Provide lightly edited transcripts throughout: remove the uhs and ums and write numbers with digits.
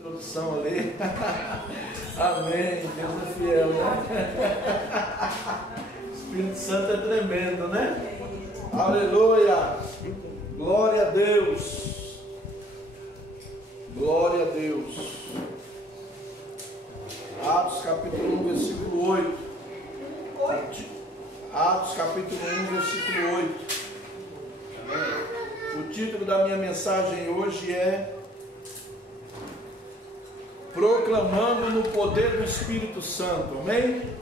Introdução ali. Amém. Deus é fiel, né? O Espírito Santo é tremendo, né? Aleluia. Glória a Deus. Glória a Deus. Atos capítulo 1, versículo 8. Atos capítulo 1, versículo 8. O título da minha mensagem hoje é Proclamando no poder do Espírito Santo, amém?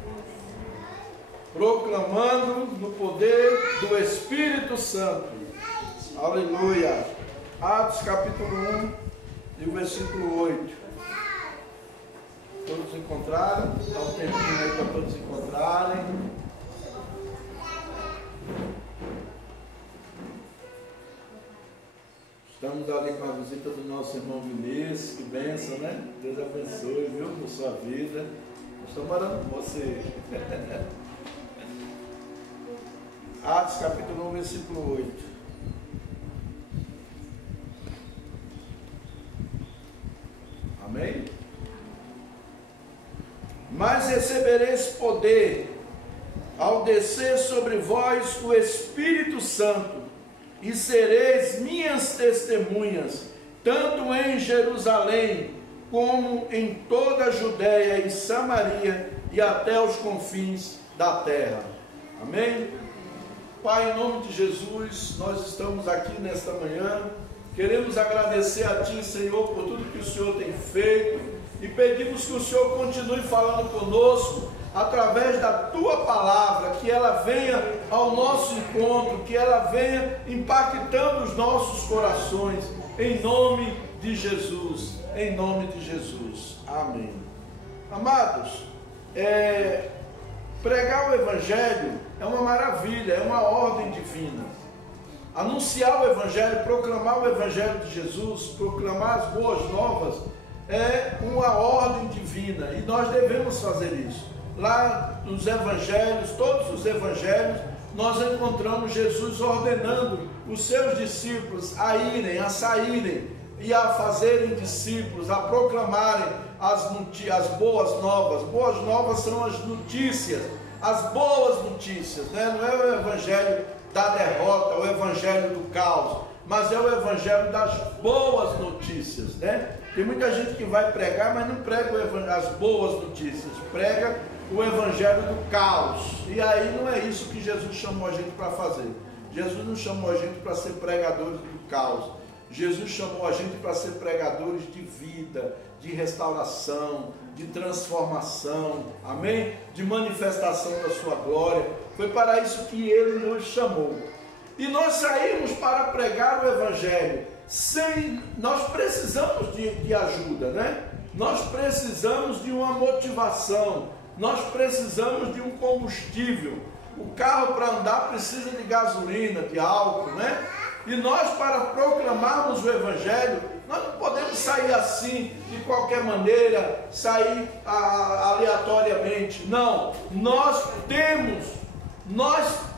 Proclamando no poder do Espírito Santo, aleluia. Atos capítulo 1 e o versículo 8. Todos encontraram? Dá um tempinho aí para todos encontrarem. Estamos ali com a visita do nosso irmão Vinícius, que bênção, né? Deus abençoe, viu, por sua vida. Nós estamos orando por você. Atos capítulo 1, versículo 8. Amém? Mas recebereis poder ao descer sobre vós o Espírito Santo, e sereis minhas testemunhas, tanto em Jerusalém, como em toda a Judéia e Samaria, e até os confins da terra. Amém? Pai, em nome de Jesus, nós estamos aqui nesta manhã, queremos agradecer a Ti, Senhor, por tudo que o Senhor tem feito, e pedimos que o Senhor continue falando conosco, através da Tua palavra, que ela venha ao nosso encontro, que ela venha impactando os nossos corações, em nome de Jesus, em nome de Jesus, amém. Amados, pregar o Evangelho é uma maravilha, é uma ordem divina. Anunciar o Evangelho, proclamar o Evangelho de Jesus, proclamar as boas novas, é uma ordem divina, e nós devemos fazer isso. Lá nos evangelhos, todos os evangelhos, nós encontramos Jesus ordenando os seus discípulos a irem, a saírem e a fazerem discípulos, a proclamarem as boas novas. Boas novas são as notícias, as boas notícias, né? Não é o evangelho da derrota, o evangelho do caos, mas é o evangelho das boas notícias, né? Tem muita gente que vai pregar, mas não prega as boas notícias, prega o evangelho do caos, e aí não é isso que Jesus chamou a gente para fazer. Jesus não chamou a gente para ser pregadores do caos, Jesus chamou a gente para ser pregadores de vida, de restauração, de transformação, amém? De manifestação da sua glória. Foi para isso que Ele nos chamou, e nós saímos para pregar o evangelho. Nós precisamos de ajuda, né? Nós precisamos de uma motivação, nós precisamos de um combustível. O carro para andar precisa de gasolina, de álcool, né? E nós, para proclamarmos o Evangelho, nós não podemos sair assim, de qualquer maneira, sair aleatoriamente. Não, nós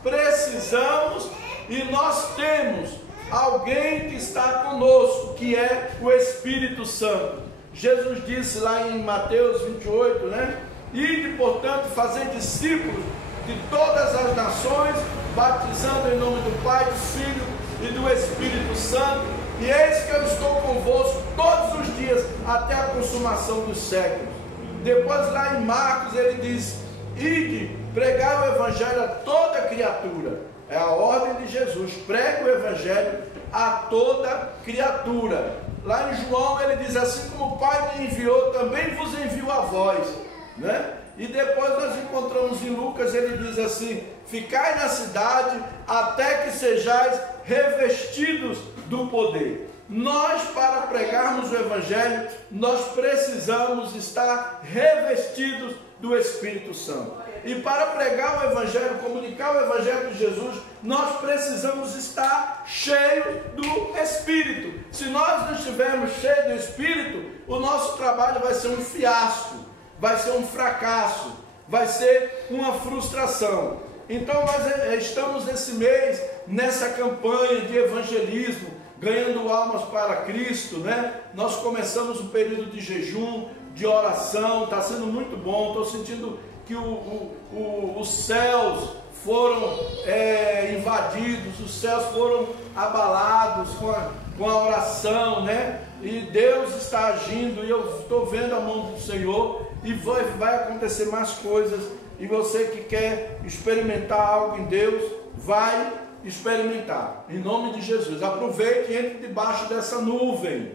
precisamos e nós temos alguém que está conosco, que é o Espírito Santo. Jesus disse lá em Mateus 28, né? Ide, portanto, fazer discípulos de todas as nações, batizando em nome do Pai, do Filho e do Espírito Santo, e eis que eu estou convosco todos os dias, até a consumação dos séculos. Depois lá em Marcos ele diz, ide, pregar o Evangelho a toda criatura. É a ordem de Jesus, prega o Evangelho a toda criatura. Lá em João ele diz, assim como o Pai me enviou, também vos envio a vós, né? E depois nós encontramos em Lucas, ele diz assim, ficai na cidade até que sejais revestidos do poder. Nós, para pregarmos o Evangelho, nós precisamos estar revestidos do Espírito Santo. E para pregar o Evangelho, comunicar o Evangelho de Jesus, nós precisamos estar cheios do Espírito. Se nós não estivermos cheios do Espírito, o nosso trabalho vai ser um fiasco, vai ser um fracasso, vai ser uma frustração. Então nós estamos nesse mês, nessa campanha de evangelismo, ganhando almas para Cristo, né? Nós começamos um período de jejum, de oração, está sendo muito bom. Estou sentindo que os céus foram invadidos, os céus foram abalados com a oração, né? E Deus está agindo, e eu estou vendo a mão do Senhor, e vai acontecer mais coisas. E você que quer experimentar algo em Deus, vai experimentar, em nome de Jesus. Aproveite e entre debaixo dessa nuvem.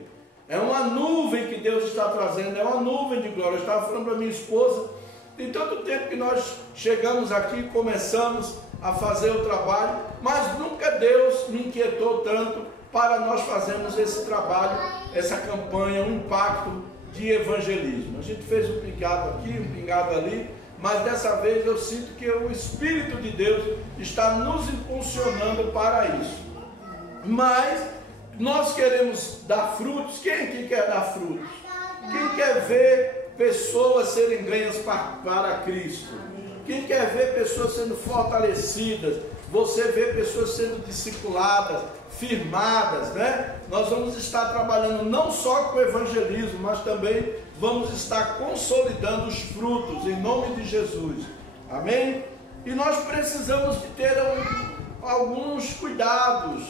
É uma nuvem que Deus está trazendo, é uma nuvem de glória. Eu estava falando para minha esposa, tem tanto tempo que nós chegamos aqui, começamos a fazer o trabalho, mas nunca Deus me inquietou tanto para nós fazermos esse trabalho, essa campanha, um impacto de evangelismo. A gente fez um pingado aqui, um pingado ali, mas dessa vez eu sinto que o Espírito de Deus está nos impulsionando para isso. Mas nós queremos dar frutos. Quem aqui quer dar frutos? Quem quer ver pessoas serem ganhas para Cristo? Quem quer ver pessoas sendo fortalecidas? Você vê pessoas sendo discipuladas, firmadas, né? Nós vamos estar trabalhando não só com o evangelismo, mas também vamos estar consolidando os frutos em nome de Jesus. Amém? E nós precisamos de ter alguns cuidados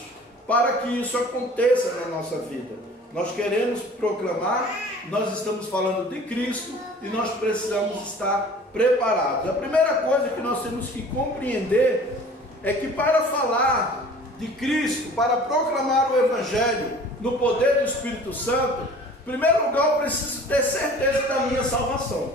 para que isso aconteça na nossa vida. Nós queremos proclamar, nós estamos falando de Cristo e nós precisamos estar preparados. A primeira coisa que nós temos que compreender é que para falar de Cristo, para proclamar o Evangelho no poder do Espírito Santo, em primeiro lugar eu preciso ter certeza da minha salvação.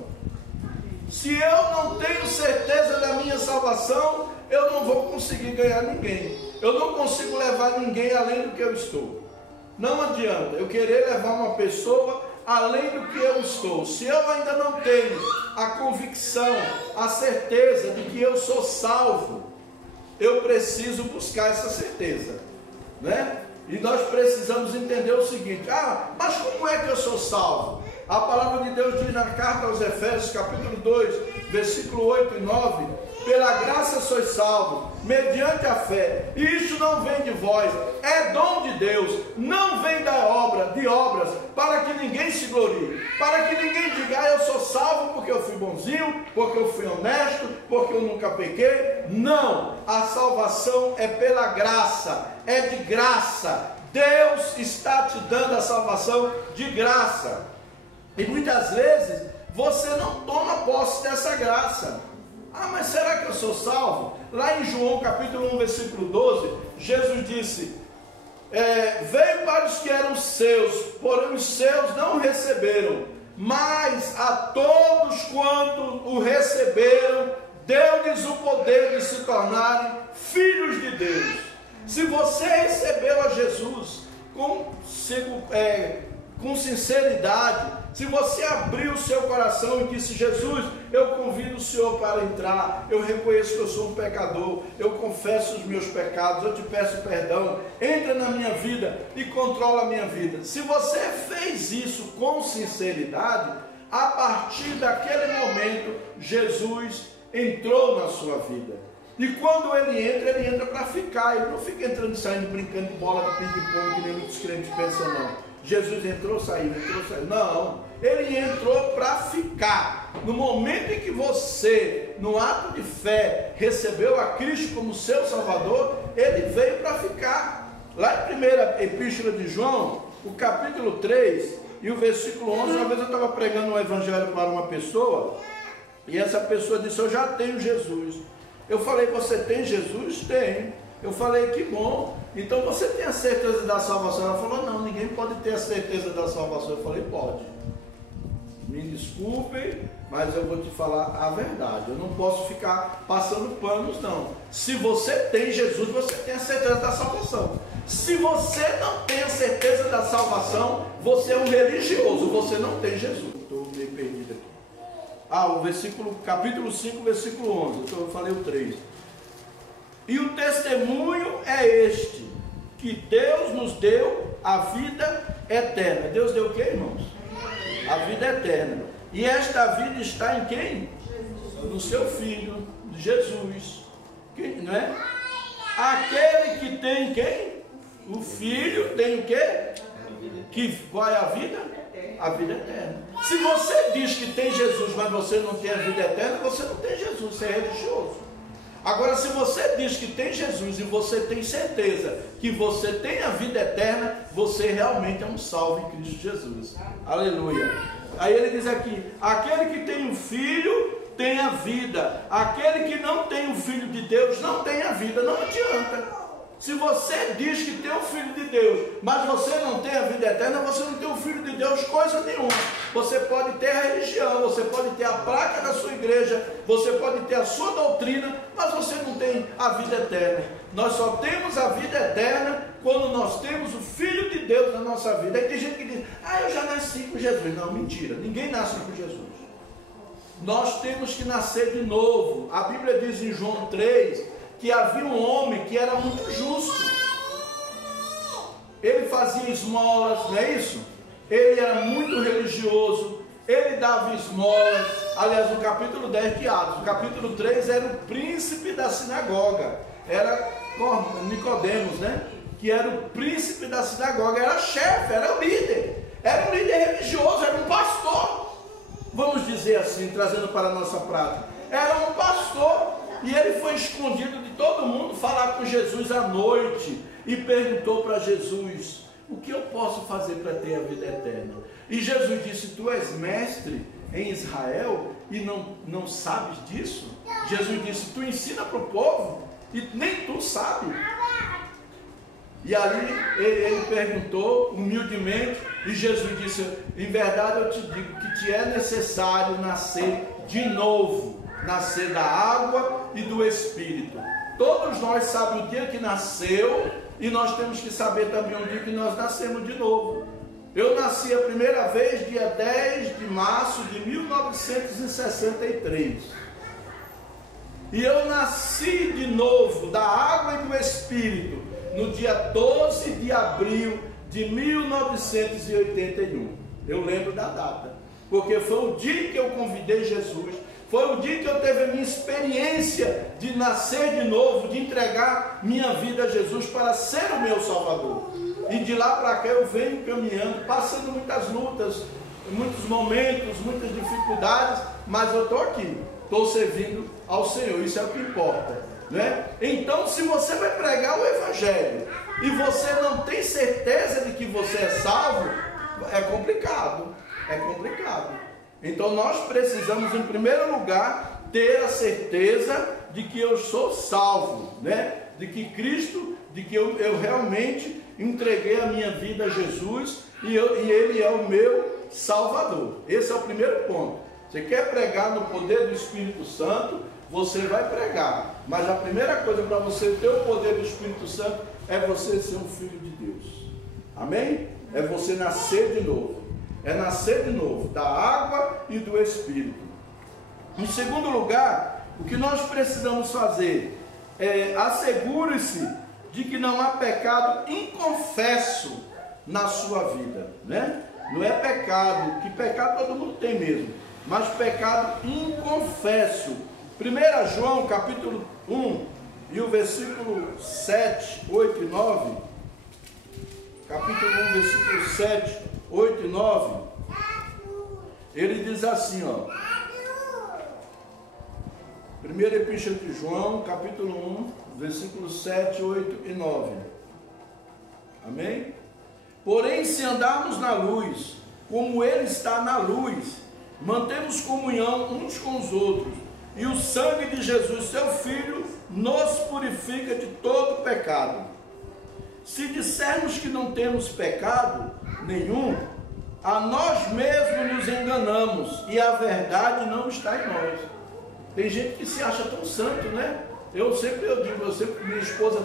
Se eu não tenho certeza da minha salvação, eu não vou conseguir ganhar ninguém. Eu não consigo levar ninguém além do que eu estou. Não adianta eu querer levar uma pessoa além do que eu estou. Se eu ainda não tenho a convicção, a certeza de que eu sou salvo, eu preciso buscar essa certeza, né? E nós precisamos entender o seguinte: mas como é que eu sou salvo? A palavra de Deus diz na carta aos Efésios, capítulo 2, versículo 8 e 9: pela graça sois salvos, mediante a fé, e isso não vem de vós, é dom de Deus, não vem de obras, para que ninguém se glorie, para que ninguém diga: eu sou salvo porque eu fui bonzinho, porque eu fui honesto, porque eu nunca pequei. Não, a salvação é pela graça, é de graça. Deus está te dando a salvação de graça, e muitas vezes você não toma posse dessa graça. Mas será que eu sou salvo? Lá em João capítulo 1, versículo 12, Jesus disse: veio para os que eram seus, porém os seus não receberam, mas a todos quanto o receberam, deu-lhes o poder de se tornarem filhos de Deus. Se você recebeu a Jesus com sinceridade, se você abriu o seu coração e disse: Jesus, eu convido o Senhor para entrar, eu reconheço que eu sou um pecador, eu confesso os meus pecados, eu te peço perdão, entra na minha vida e controla a minha vida. Se você fez isso com sinceridade, a partir daquele momento, Jesus entrou na sua vida. E quando ele entra para ficar. Ele não fica entrando e saindo, brincando de bola de ping-pong, que nem muitos crentes pensam, não. Jesus entrou, saiu. Não, ele entrou para ficar. No momento em que você, no ato de fé, recebeu a Cristo como seu Salvador, ele veio para ficar. Lá em 1ª Epístola de João, o capítulo 3 e o versículo 11, uma vez eu estava pregando um evangelho para uma pessoa, e essa pessoa disse: eu já tenho Jesus. Eu falei: você tem Jesus? Tenho. Eu falei: que bom, então você tem a certeza da salvação? Ela falou: não, ninguém pode ter a certeza da salvação. Eu falei: pode. Me desculpem, mas eu vou te falar a verdade. Eu não posso ficar passando panos, não. Se você tem Jesus, você tem a certeza da salvação. Se você não tem a certeza da salvação, você é um religioso, você não tem Jesus. Estou meio perdido aqui. O versículo, capítulo 5, versículo 11. Então eu falei o 3. E o testemunho é este, que Deus nos deu a vida eterna. Deus deu o que, irmãos? A vida eterna. E esta vida está em quem? No seu Filho, Jesus. Quem, não é? Aquele que tem quem? o Filho tem o quê? Qual é a vida? A vida eterna. Se você diz que tem Jesus, mas você não tem a vida eterna, você não tem Jesus, você é religioso. Agora, se você diz que tem Jesus e você tem certeza que você tem a vida eterna, você realmente é um salvo em Cristo Jesus. Aleluia. Aí ele diz aqui: aquele que tem o Filho tem a vida, aquele que não tem o Filho de Deus não tem a vida. Não adianta. Se você diz que tem o Filho de Deus, mas você não tem a vida eterna, você não tem o Filho de Deus coisa nenhuma. Você pode ter a religião, você pode ter a placa da sua igreja, você pode ter a sua doutrina, mas você não tem a vida eterna. Nós só temos a vida eterna quando nós temos o Filho de Deus na nossa vida. Aí tem gente que diz: ah, eu já nasci com Jesus. Não, mentira, ninguém nasce com Jesus. Nós temos que nascer de novo. A Bíblia diz em João 3 que havia um homem que era muito justo. Ele fazia esmolas, não é isso? Ele era muito religioso, ele dava esmolas. Aliás, no capítulo 10 de Atos, no capítulo 3 era o príncipe da sinagoga, era Nicodemos, né? Que era o príncipe da sinagoga, era chefe, era o líder, era um líder religioso, era um pastor, vamos dizer assim, trazendo para a nossa prática. Era um pastor. E ele foi escondido de todo mundo, falar com Jesus à noite, e perguntou para Jesus: o que eu posso fazer para ter a vida eterna? E Jesus disse: tu és mestre em Israel e não sabes disso? Jesus disse: tu ensina para o povo e nem tu sabes. E ali ele perguntou humildemente, e Jesus disse: em verdade eu te digo que te é necessário nascer de novo. Nascer da água e do Espírito. Todos nós sabemos o dia que nasceu, e nós temos que saber também o dia que nós nascemos de novo. Eu nasci a primeira vez dia 10 de março de 1963. E eu nasci de novo da água e do Espírito no dia 12 de abril de 1981. Eu lembro da data, porque foi o dia que eu convidei Jesus. Foi o dia que eu teve a minha experiência de nascer de novo, de entregar minha vida a Jesus para ser o meu Salvador. E de lá para cá eu venho caminhando, passando muitas lutas, muitos momentos, muitas dificuldades, mas eu estou aqui, estou servindo ao Senhor, isso é o que importa, né? Então, se você vai pregar o Evangelho e você não tem certeza de que você é salvo, é complicado, é complicado. Então nós precisamos, em primeiro lugar, ter a certeza de que eu sou salvo, né? De que Cristo, de que eu realmente entreguei a minha vida a Jesus e Ele é o meu Salvador. Esse é o primeiro ponto. Você quer pregar no poder do Espírito Santo, você vai pregar. Mas a primeira coisa para você ter o poder do Espírito Santo é você ser um filho de Deus. Amém? É você nascer de novo. É nascer de novo da água e do Espírito. Em segundo lugar, o que nós precisamos fazer é assegure-se de que não há pecado inconfesso na sua vida, né? Não é pecado, que pecado todo mundo tem mesmo, mas pecado inconfesso. 1 João capítulo 1 e o versículo 7, 8 e 9, capítulo 1, versículo 7, 8 e 9, ele diz assim, ó, 1 Epístola de João, capítulo 1, versículos 7, 8 e 9, amém? Porém, se andarmos na luz, como Ele está na luz, mantemos comunhão uns com os outros, e o sangue de Jesus, seu Filho, nos purifica de todo pecado. Se dissermos que não temos pecado nenhum, a nós mesmos nos enganamos e a verdade não está em nós. Tem gente que se acha tão santo, né? Eu digo, minha esposa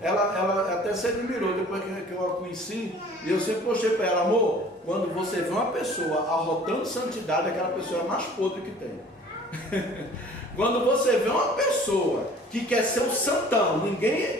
ela até se admirou depois que eu a conheci, e eu sempre postei para ela: amor, quando você vê uma pessoa arrotando santidade, aquela pessoa é a mais podre que tem. Quando você vê uma pessoa que quer ser um santão,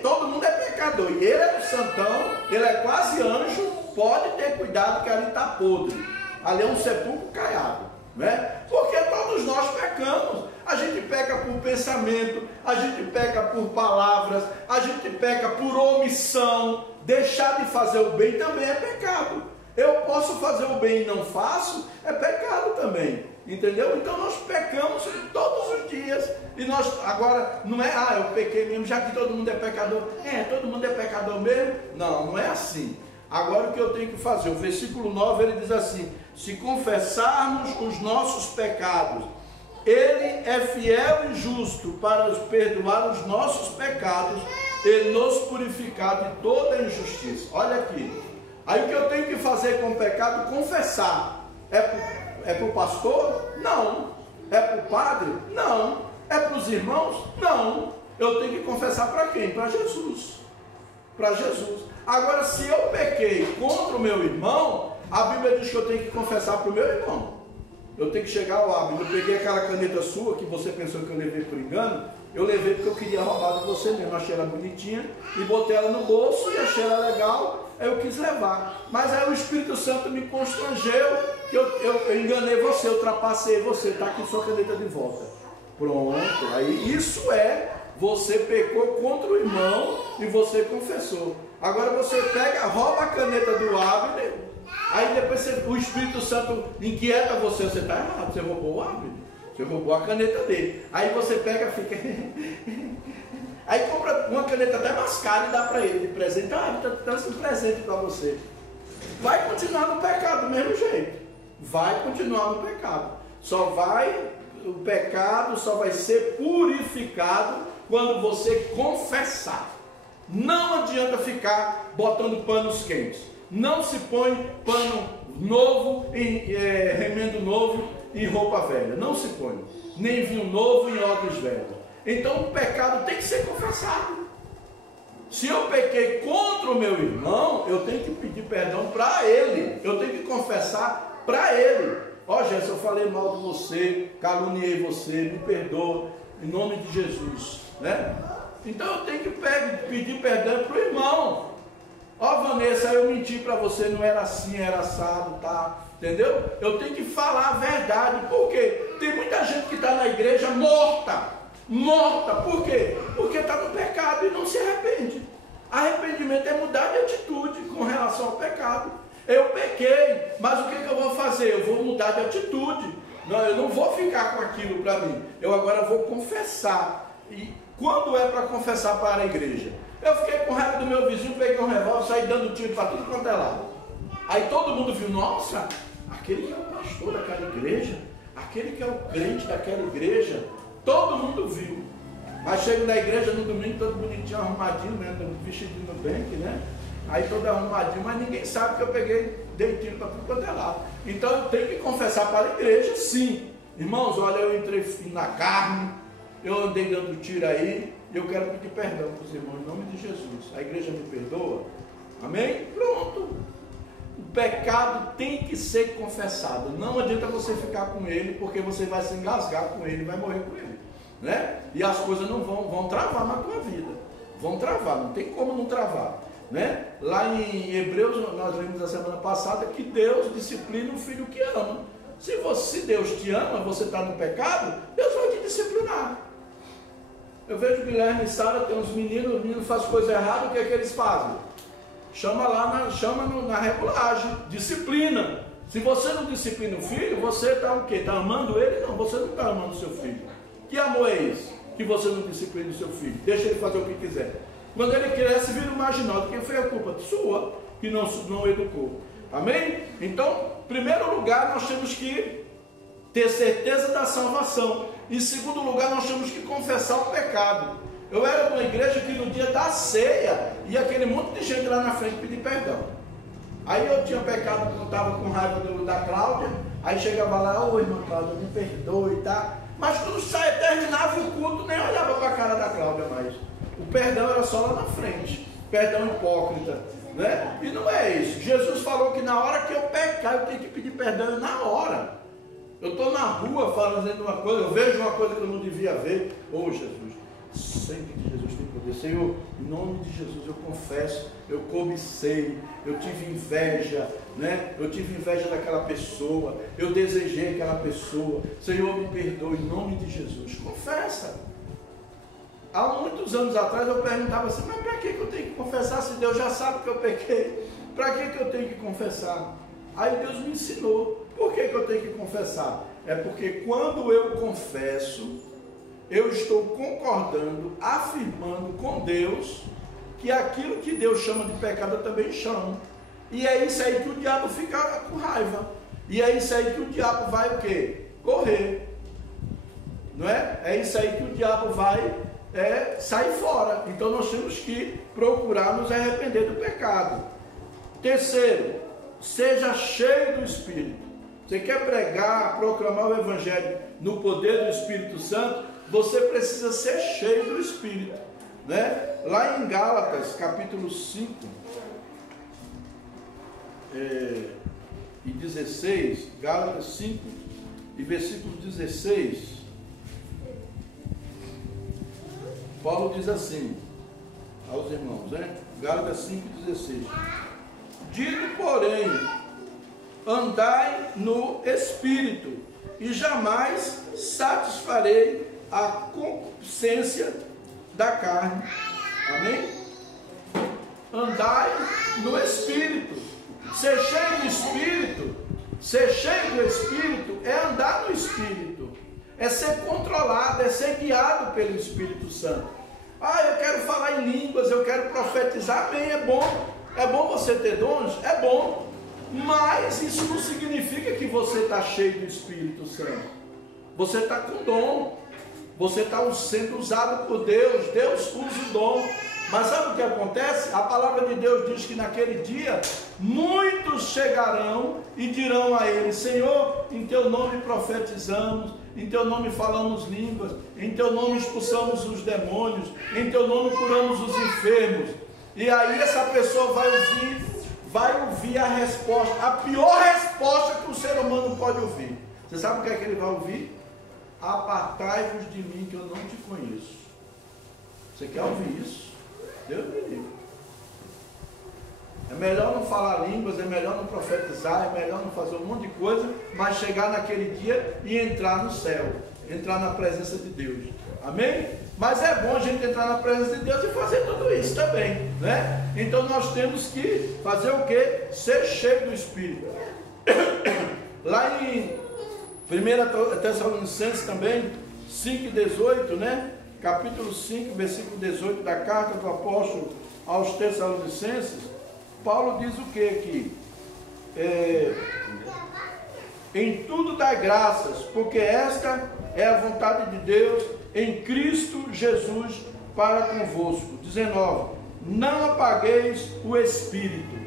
todo mundo é pecador, e ele é um santão, ele é quase anjo, pode ter cuidado que ali está podre, ali é um sepulcro caiado, né? Porque todo Todos nós pecamos. A gente peca por pensamento, a gente peca por palavras, a gente peca por omissão. Deixar de fazer o bem também é pecado. Eu posso fazer o bem e não faço, é pecado também. Entendeu? Então nós pecamos todos os dias. E nós, agora, não é, eu pequei mesmo, já que todo mundo é pecador. Todo mundo é pecador mesmo? Não, não é assim. Agora o que eu tenho que fazer? O versículo 9 ele diz assim: se confessarmos os nossos pecados, Ele é fiel e justo para nos perdoar os nossos pecados e nos purificar de toda injustiça. Olha aqui. Aí o que eu tenho que fazer com o pecado? Confessar. É para o pastor? Não. É para o padre? Não. É para os irmãos? Não. Eu tenho que confessar para quem? Para Jesus. Para Jesus. Agora, se eu pequei contra o meu irmão, a Bíblia diz que eu tenho que confessar para o meu irmão. Eu tenho que chegar ao hábito. Eu peguei aquela caneta sua que você pensou que eu levei por engano. Eu levei porque eu queria roubar de você mesmo. Achei ela bonitinha e botei ela no bolso e achei ela legal. Aí eu quis levar. Mas aí o Espírito Santo me constrangeu que eu enganei você, eu ultrapassei você. Está aqui sua caneta de volta. Pronto. Aí isso é, você pecou contra o irmão e você confessou. Agora você pega, rouba a caneta do Abner. Aí depois o Espírito Santo inquieta você. Você está errado, você roubou o Abner. Você roubou a caneta dele. Aí você pega, fica... Aí compra uma caneta até mais cara e dá para ele de presente. Está dando um presente para você. Vai continuar no pecado do mesmo jeito. Vai continuar no pecado. O pecado só vai ser purificado quando você confessar. Não adianta ficar botando panos quentes. Não se põe pano novo, remendo novo em roupa velha. Não se põe. Nem vinho novo em odres velhos. Então o pecado tem que ser confessado. Se eu pequei contra o meu irmão, eu tenho que pedir perdão para ele. Eu tenho que confessar para ele. Jéssica, eu falei mal de você, caluniei você, me perdoa, em nome de Jesus. Né? Então eu tenho que pedir perdão para o irmão. Vanessa, eu menti para você, não era assim, era assado, tá? Entendeu? Eu tenho que falar a verdade. Por quê? Tem muita gente que está na igreja morta. Por quê? Porque está no pecado e não se arrepende. Arrependimento é mudar de atitude com relação ao pecado. Eu pequei, mas o que eu vou fazer? Eu vou mudar de atitude. Não, eu não vou ficar com aquilo para mim. Eu agora vou confessar. E quando é para confessar para a igreja? Eu fiquei com raiva do meu vizinho, peguei um revólver, saí dando tiro para tudo quanto é lado. Aí todo mundo viu, nossa, aquele que é o pastor daquela igreja, aquele que é o crente daquela igreja, todo mundo viu. Mas chego na igreja no domingo, todo bonitinho, arrumadinho, né, vestidinho no Nubank, né? Aí todo arrumadinho, mas ninguém sabe que eu dei tiro para tudo quanto é lado. Então eu tenho que confessar para a igreja, sim. Irmãos, olha, eu entrei na carne, eu andei dando tiro aí, e eu quero pedir perdão para os irmãos, em nome de Jesus. A igreja me perdoa? Amém? Pronto. O pecado tem que ser confessado. Não adianta você ficar com ele, porque você vai se engasgar com ele, vai morrer com ele. Né? E as coisas não vão travar na tua vida. Vão travar, não tem como não travar. Né? Lá em Hebreus, nós lemos na semana passada que Deus disciplina o filho que ama. Se Deus te ama, você está no pecado, Deus vai te disciplinar. Eu vejo Guilherme e Sara, tem uns meninos, os meninos fazem coisa errada, o que é que eles fazem? Chama na regulagem, disciplina. Se você não disciplina o filho, você está o quê? Está amando ele? Não, você não está amando o seu filho. Que amor é esse? Que você não disciplina o seu filho. Deixa ele fazer o que quiser. Quando ele cresce, vira um marginal. Quem foi a culpa? Sua, que não educou. Amém? Então, em primeiro lugar, nós temos que ter certeza da salvação. Em segundo lugar, nós temos que confessar o pecado. Eu era de uma igreja que no dia da ceia, ia aquele monte de gente lá na frente pedir perdão. Aí eu tinha pecado, eu estava com raiva da Cláudia, aí chegava lá, ô irmã Cláudia, me perdoe, tá? Mas quando terminava o culto, nem olhava para a cara da Cláudia mais. O perdão era só lá na frente, perdão hipócrita, né? E não é isso. Jesus falou que na hora que eu pecar, eu tenho que pedir perdão na hora. Eu estou na rua fazendo uma coisa, eu vejo uma coisa que eu não devia ver. Jesus, O sangue de Jesus tem poder. Senhor, em nome de Jesus eu confesso, eu cobicei, eu tive inveja, né? Eu tive inveja daquela pessoa, eu desejei aquela pessoa. Senhor, me perdoe em nome de Jesus. Confessa. Há muitos anos atrás eu perguntava assim, mas para que eu tenho que confessar se Deus já sabe que eu pequei? Para que eu tenho que confessar? Aí Deus me ensinou. Por que eu tenho que confessar? É porque quando eu confesso, eu estou concordando, afirmando com Deus que aquilo que Deus chama de pecado eu também chamo. E é isso aí que o diabo fica com raiva. E é isso aí que o diabo vai o quê? Correr. Não é? É isso aí que o diabo vai sair fora. Então nós temos que procurar nos arrepender do pecado. Terceiro, seja cheio do Espírito. Você quer pregar, proclamar o Evangelho no poder do Espírito Santo? Você precisa ser cheio do Espírito, né? Lá em Gálatas, capítulo 5 e 16, Gálatas 5 e versículo 16, Paulo diz assim aos irmãos, né? Gálatas 5 e 16: digo, porém, andai no Espírito, e jamais satisfarei a concupiscência da carne. Amém? Andai no Espírito. Ser cheio do Espírito, ser cheio do Espírito é andar no Espírito, é ser controlado, é ser guiado pelo Espírito Santo. Ah, eu quero falar em línguas, eu quero profetizar. Amém, é bom você ter dons, é bom, mas isso não significa que você está cheio do Espírito Santo. Você está com dom, você está sendo usado por Deus, Deus usa o dom. Mas sabe o que acontece? A palavra de Deus diz que naquele dia muitos chegarão e dirão a ele: Senhor, em teu nome profetizamos, em teu nome falamos línguas, em teu nome expulsamos os demônios, em teu nome curamos os enfermos. E aí essa pessoa vai ouvir a resposta, a pior resposta que o ser humano pode ouvir. Você sabe o que é que ele vai ouvir? Apartai-vos de mim, que eu não te conheço. Você quer ouvir isso? Deus me livre. É melhor não falar línguas, é melhor não profetizar, é melhor não fazer um monte de coisa, mas chegar naquele dia e entrar no céu, entrar na presença de Deus. Amém? Mas é bom a gente entrar na presença de Deus e fazer tudo isso também, né? Então nós temos que fazer o quê? Ser cheio do Espírito. Lá em 1 Tessalonicenses também, 5:18, né? Capítulo 5, versículo 18 da carta do apóstolo aos Tessalonicenses, Paulo diz o que aqui? Em tudo dai graças, porque esta é a vontade de Deus em Cristo Jesus para convosco. 19. Não apagueis o Espírito.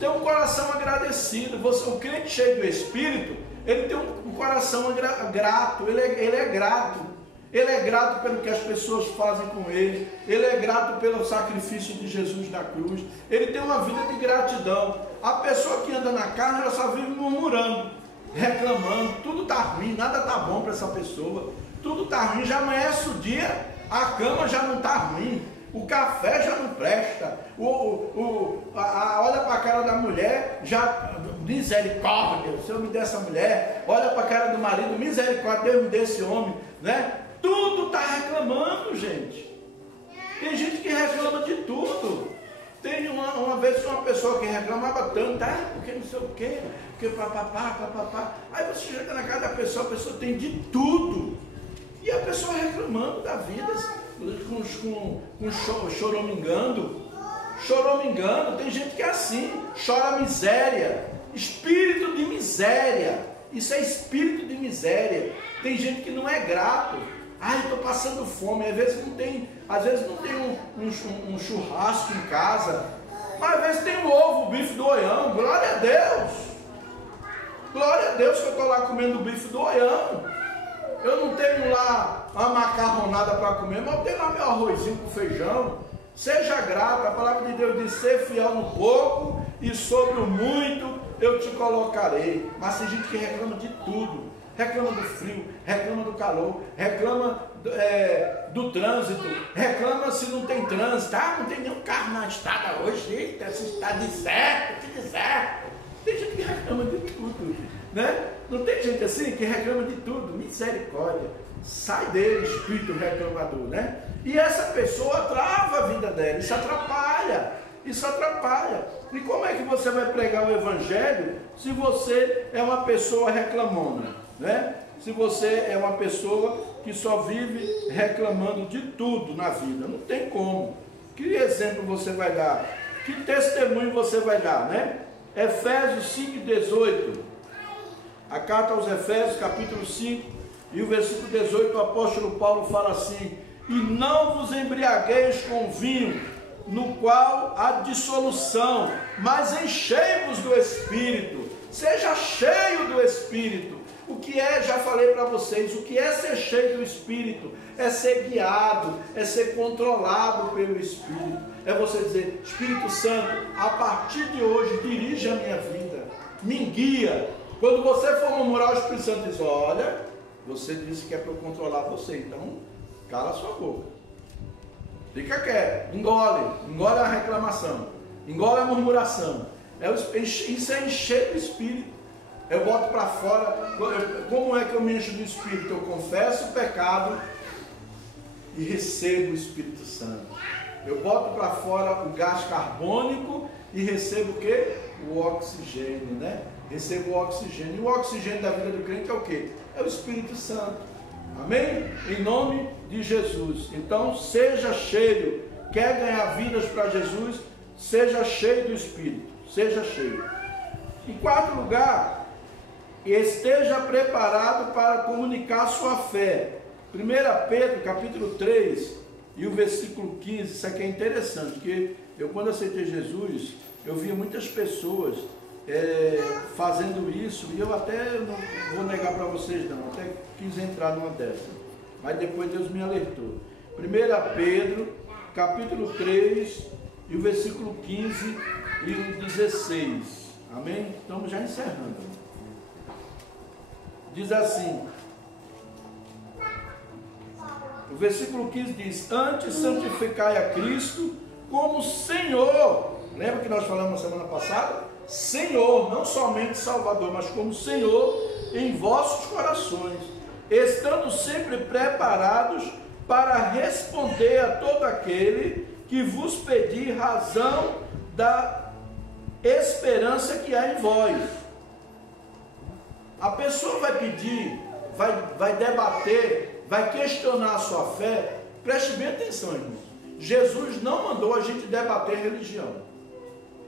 Tem um coração agradecido. O crente cheio do Espírito, ele tem um coração grato, ele é grato. Ele é grato pelo que as pessoas fazem com ele. Ele é grato pelo sacrifício de Jesus na cruz. Ele tem uma vida de gratidão. A pessoa que anda na carne, ela só vive murmurando, reclamando. Tudo está ruim, nada está bom para essa pessoa. Tudo está ruim, já amanhece o dia, a cama já não está ruim, o café já não presta, olha para a cara da mulher, já misericórdia, Deus, Senhor me dê essa mulher. Olha para a cara do marido, misericórdia, Deus me dê esse homem, né? Tudo está reclamando, gente. Tem gente que reclama de tudo. Tem uma vez uma pessoa que reclamava tanto, porque não sei o quê, porque papapá. Aí você chega na casa da pessoa, a pessoa tem de tudo. E a pessoa reclamando da vida, choramingando. Tem gente que é assim, chora miséria, espírito de miséria. Isso é espírito de miséria. Tem gente que não é grato. Estou passando fome. Às vezes não tem um churrasco em casa, mas às vezes tem o ovo, o bife do Oião. Glória a Deus. Glória a Deus que eu estou lá comendo o bife do Oião. Eu não tenho lá uma macarronada para comer, mas eu tenho lá meu arrozinho com feijão. Seja grato. A palavra de Deus diz: ser fiel no pouco e sobre o muito eu te colocarei. Mas tem gente que reclama de tudo. Reclama do frio, reclama do calor, reclama do trânsito, reclama se não tem trânsito. Ah, não tem nenhum carro na estrada hoje, eita, essa estrada deserto, que deserto. Tem gente que reclama de tudo, né? Não tem gente assim que reclama de tudo. Misericórdia. Sai dele, espírito reclamador, né? E essa pessoa trava a vida dela, isso atrapalha. Isso atrapalha. E como é que você vai pregar o evangelho se você é uma pessoa reclamona, né? Se você é uma pessoa que só vive reclamando de tudo na vida, não tem como. Que exemplo você vai dar? Que testemunho você vai dar, né? Efésios 5:18. A carta aos Efésios, capítulo 5, e o versículo 18, o apóstolo Paulo fala assim: e não vos embriagueis com vinho, no qual há dissolução, mas enchei-vos do Espírito. Seja cheio do Espírito. O que é, já falei para vocês, o que é ser cheio do Espírito? É ser guiado, é ser controlado pelo Espírito. É você dizer: Espírito Santo, a partir de hoje dirige a minha vida, me guia. Quando você for murmurar, o Espírito Santo diz: olha, você disse que é para eu controlar você, então cala a sua boca. Fica quieto, engole a reclamação, engole a murmuração. Isso é encher do Espírito. Eu boto para fora. Como é que eu me encho do Espírito? Eu confesso o pecado e recebo o Espírito Santo. Eu boto para fora o gás carbônico e recebo o quê? O oxigênio, né? Recebo o oxigênio. E o oxigênio da vida do crente é o quê? É o Espírito Santo. Amém? Em nome de Jesus. Então, seja cheio. Quer ganhar vidas para Jesus? Seja cheio do Espírito. Seja cheio. Em quarto lugar, esteja preparado para comunicar sua fé. 1 Pedro, capítulo 3, e o versículo 15. Isso aqui é interessante, porque eu, quando aceitei Jesus, eu via muitas pessoas fazendo isso, e eu até não vou negar para vocês não, até quis entrar numa dessas, mas depois Deus me alertou. 1 Pedro, capítulo 3, e o versículo 15 e o 16. Amém? Estamos já encerrando. Diz assim, o versículo 15 diz: antes santificai a Cristo como Senhor. Lembra que nós falamos na semana passada? Senhor, não somente Salvador, mas como Senhor em vossos corações, estando sempre preparados para responder a todo aquele que vos pedir razão da esperança que há em vós. A pessoa vai pedir, vai debater, vai questionar a sua fé. Preste bem atenção, irmãos. Jesus não mandou a gente debater religião.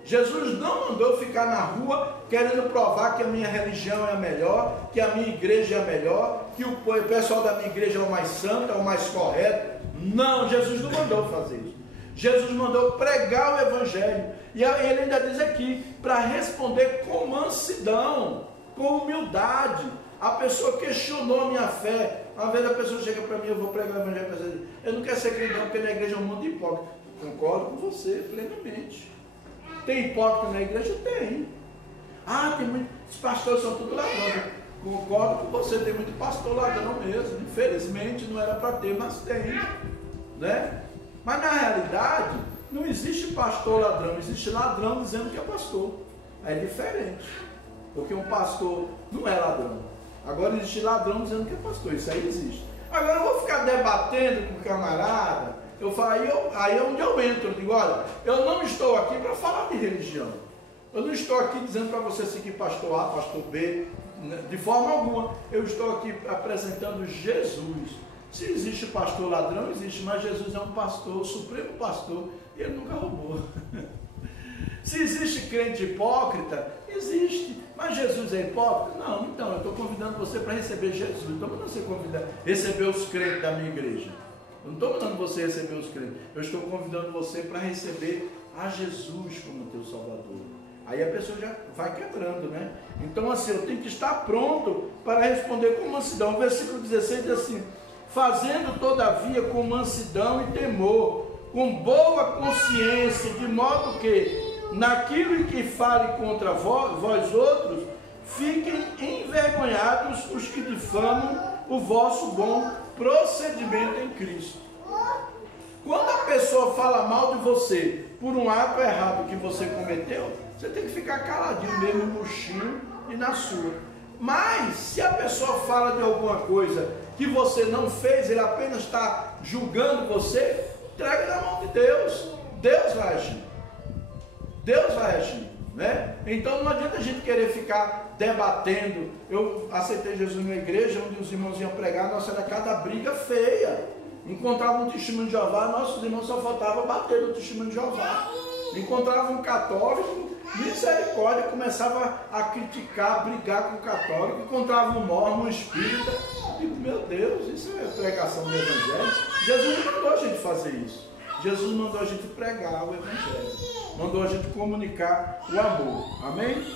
Jesus não mandou eu ficar na rua querendo provar que a minha religião é a melhor, que a minha igreja é a melhor, que o pessoal da minha igreja é o mais santo, é o mais correto. Não, Jesus não mandou fazer isso. Jesus mandou pregar o evangelho. E ele ainda diz aqui, para responder com mansidão, com humildade. A pessoa questionou a minha fé. Uma vez a pessoa chega para mim: eu vou pregar o evangelho para você. Eu não quero ser cristão porque na igreja é um monte de hipócrita. Concordo com você plenamente. Tem hipócrita na igreja? Tem. Ah, tem muitos. Os pastores são tudo ladrão. Concordo com você, tem muito pastor ladrão mesmo. Infelizmente não era para ter, mas tem, né? Mas na realidade não existe pastor ladrão, existe ladrão dizendo que é pastor. É diferente, porque um pastor não é ladrão. Agora existe ladrão dizendo que é pastor, isso aí existe. Agora eu vou ficar debatendo com o camarada. Eu falo, aí é onde eu entro. Eu digo: olha, eu não estou aqui para falar de religião. Eu não estou aqui dizendo para você seguir pastor A, pastor B, de forma alguma. Eu estou aqui apresentando Jesus. Se existe pastor ladrão, existe, mas Jesus é um pastor, o supremo pastor, e ele nunca roubou. Se existe crente hipócrita, existe, mas Jesus é hipócrita? Não. Então eu estou convidando você para receber Jesus. Então não você convidar receber os crentes da minha igreja. Eu não estou mandando você receber os crentes. Eu estou convidando você para receber a Jesus como teu Salvador. Aí a pessoa já vai quebrando, né? Então assim, eu tenho que estar pronto para responder com mansidão. O versículo 16 diz assim: fazendo todavia com mansidão e temor, com boa consciência, de modo que naquilo em que fale contra vós outros, fiquem envergonhados os que difamam o vosso bom procedimento em Cristo. Quando a pessoa fala mal de você por um ato errado que você cometeu, você tem que ficar caladinho mesmo, murchinho e na sua. Mas se a pessoa fala de alguma coisa que você não fez, ele apenas está julgando você, entregue na mão de Deus. Deus vai agir. Deus vai agir, né? Então não adianta a gente querer ficar debatendo. Eu aceitei Jesus na igreja, onde os irmãos iam pregar, nossa, era cada briga feia. Encontrava um testemunho de Jeová, nossos irmãos só faltava bater no testemunho de Jeová. Encontrava um católico, misericórdia, começava a criticar, a brigar com o católico. Encontrava um mormon, um espírita. Eu digo, meu Deus, isso é pregação do evangelho. Jesus não mandou a gente fazer isso. Jesus mandou a gente pregar o evangelho. Mandou a gente comunicar o amor. Amém?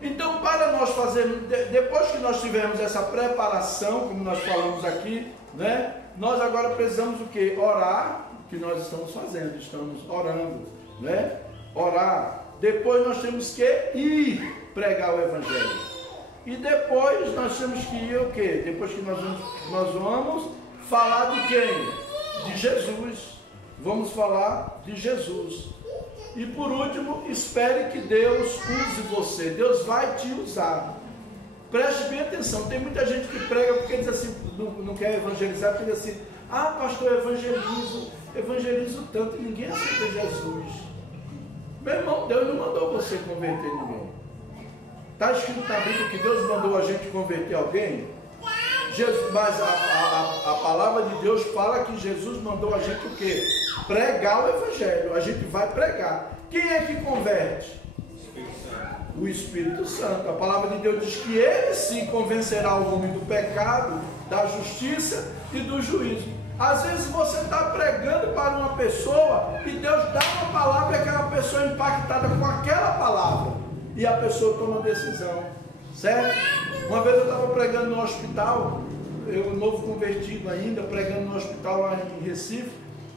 Então, para nós fazermos, depois que nós tivermos essa preparação, como nós falamos aqui, né? Nós agora precisamos o quê? Orar, que nós estamos fazendo, estamos orando, né? Orar. Depois nós temos que ir pregar o evangelho. E depois nós temos que ir o quê? Depois que nós vamos falar de quem? De Jesus. Vamos falar de Jesus. E por último, espere que Deus use você. Deus vai te usar. Preste bem atenção. Tem muita gente que prega porque diz assim, não quer evangelizar, porque diz assim, ah, pastor, evangelizo tanto, ninguém aceita Jesus. Meu irmão, Deus não mandou você converter ninguém. Está escrito na Bíblia que Deus mandou a gente converter alguém? Mas a palavra de Deus fala que Jesus mandou a gente o quê? Pregar o evangelho. A gente vai pregar. Quem é que converte? O Espírito Santo. A palavra de Deus diz que ele sim convencerá o homem do pecado, da justiça e do juízo. Às vezes você está pregando para uma pessoa e Deus dá uma palavra e aquela pessoa é impactada com aquela palavra e a pessoa toma decisão, certo? Uma vez eu estava pregando no hospital, eu novo convertido ainda, pregando no hospital lá em Recife,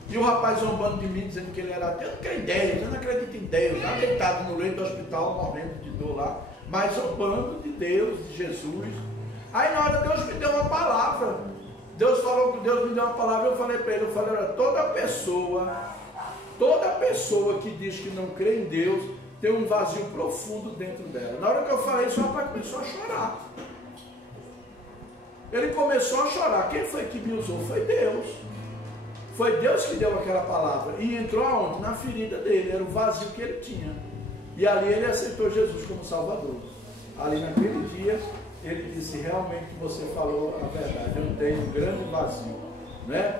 e o rapaz zombando de mim, dizendo que ele era ateu. Eu não quero ideia, eu não acredito em Deus. Eu estava deitado no leito do hospital, morrendo de dor lá, mas zombando de Deus, de Jesus. Aí na hora Deus me deu uma palavra. Deus falou que Deus me deu uma palavra, eu falei para ele, olha, toda pessoa que diz que não crê em Deus, tem um vazio profundo dentro dela. Na hora que eu falei isso, o rapaz começou a chorar. Ele começou a chorar. Quem foi que me usou? Foi Deus. Foi Deus que deu aquela palavra. E entrou aonde? Na ferida dele. Era o vazio que ele tinha. E ali ele aceitou Jesus como Salvador. Ali naquele dia, ele disse, realmente que você falou a verdade. Eu tenho um grande vazio. Né?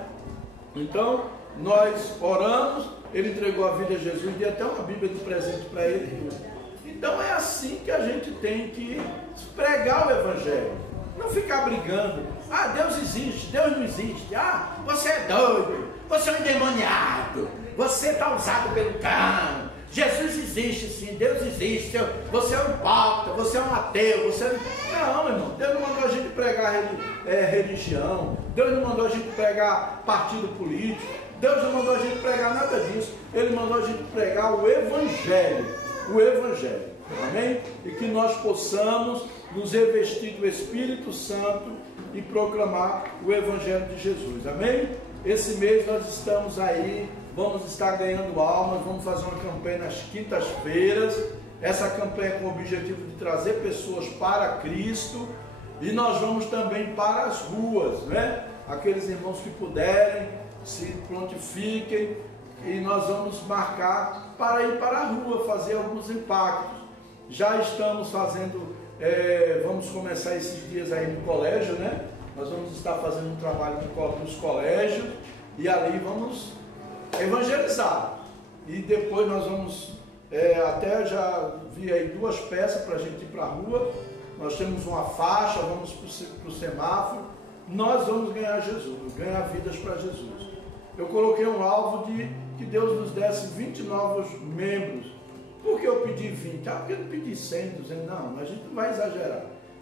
Então, nós oramos, ele entregou a vida a Jesus, deu até uma Bíblia de presente para ele. Então é assim que a gente tem que pregar o Evangelho. Não ficar brigando. Ah, Deus existe, Deus não existe. Ah, você é doido, você é um endemoniado, você está usado pelo cão. Jesus existe sim, Deus existe. Você é um hipócrita, você é um ateu, você não, meu irmão. Deus não mandou a gente pregar religião. Deus não mandou a gente pregar partido político. Deus não mandou a gente pregar nada disso. Ele mandou a gente pregar o Evangelho. O Evangelho. Amém? E que nós possamos nos revestir do Espírito Santo e proclamar o Evangelho de Jesus. Amém? Esse mês nós estamos aí, vamos estar ganhando almas, vamos fazer uma campanha nas quintas-feiras. Essa campanha com o objetivo de trazer pessoas para Cristo. E nós vamos também para as ruas, né? Aqueles irmãos que puderem, se prontifiquem, e nós vamos marcar para ir para a rua, fazer alguns impactos. Já estamos fazendo, vamos começar esses dias aí no colégio, né? Nós vamos estar fazendo um trabalho nos colégios e ali vamos evangelizar. E depois nós vamos, até já vi aí 2 peças para a gente ir para a rua. Nós temos uma faixa, vamos para o semáforo. Nós vamos ganhar Jesus, ganhar vidas para Jesus. Eu coloquei um alvo de que Deus nos desse 20 novos membros. Por que eu pedi 20? Ah, porque eu não pedi 100, 200, não, a gente não vai exagerar.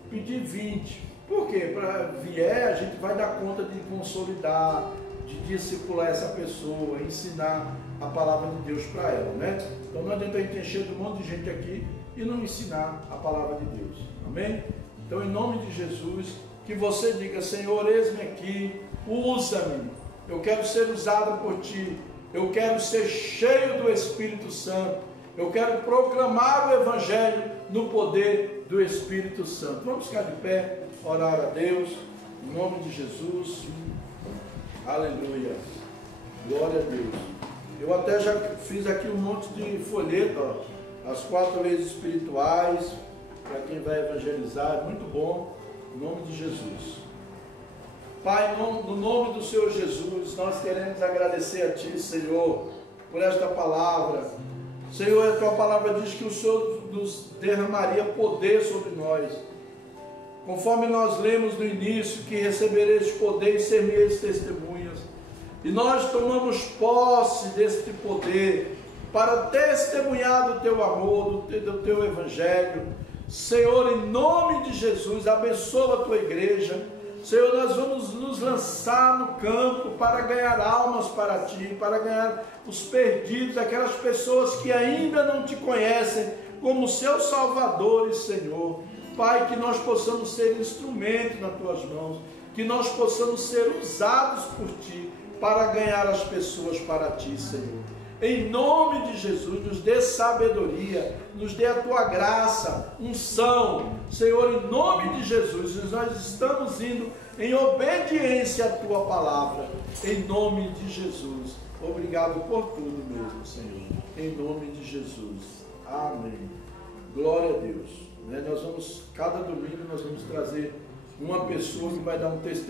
Pedi 20. Por quê? Para vier, a gente vai dar conta de consolidar, de discipular essa pessoa, ensinar a palavra de Deus para ela, né? Então não adianta a gente encher de um monte de gente aqui e não ensinar a palavra de Deus, amém? Então, em nome de Jesus, que você diga: Senhor, eis-me aqui, usa-me, eu quero ser usado por Ti, eu quero ser cheio do Espírito Santo, eu quero proclamar o Evangelho no poder do Espírito Santo. Vamos ficar de pé, orar a Deus, em nome de Jesus. Aleluia, glória a Deus. Eu até já fiz aqui um monte de folheto, ó, as 4 leis espirituais, para quem vai evangelizar, é muito bom, em nome de Jesus. Pai, no nome do Senhor Jesus, nós queremos agradecer a Ti, Senhor, por esta palavra. Senhor, a Tua palavra diz que o Senhor nos derramaria poder sobre nós. Conforme nós lemos no início, que recebereis poder e ser-me-eis testemunhas. E nós tomamos posse deste poder para testemunhar do Teu amor, do Teu Evangelho. Senhor, em nome de Jesus, abençoa a Tua igreja. Senhor, nós vamos nos lançar no campo para ganhar almas para Ti, para ganhar os perdidos, aquelas pessoas que ainda não Te conhecem como Seu Salvador e Senhor. Pai, que nós possamos ser instrumentos nas Tuas mãos, que nós possamos ser usados por Ti para ganhar as pessoas para Ti, Senhor. Em nome de Jesus, nos dê sabedoria, nos dê a Tua graça, unção, Senhor, em nome de Jesus, nós estamos indo em obediência à Tua palavra, em nome de Jesus. Obrigado por tudo mesmo, Senhor, em nome de Jesus. Amém. Glória a Deus. Nós vamos, cada domingo, nós vamos trazer uma pessoa que vai dar um testemunho.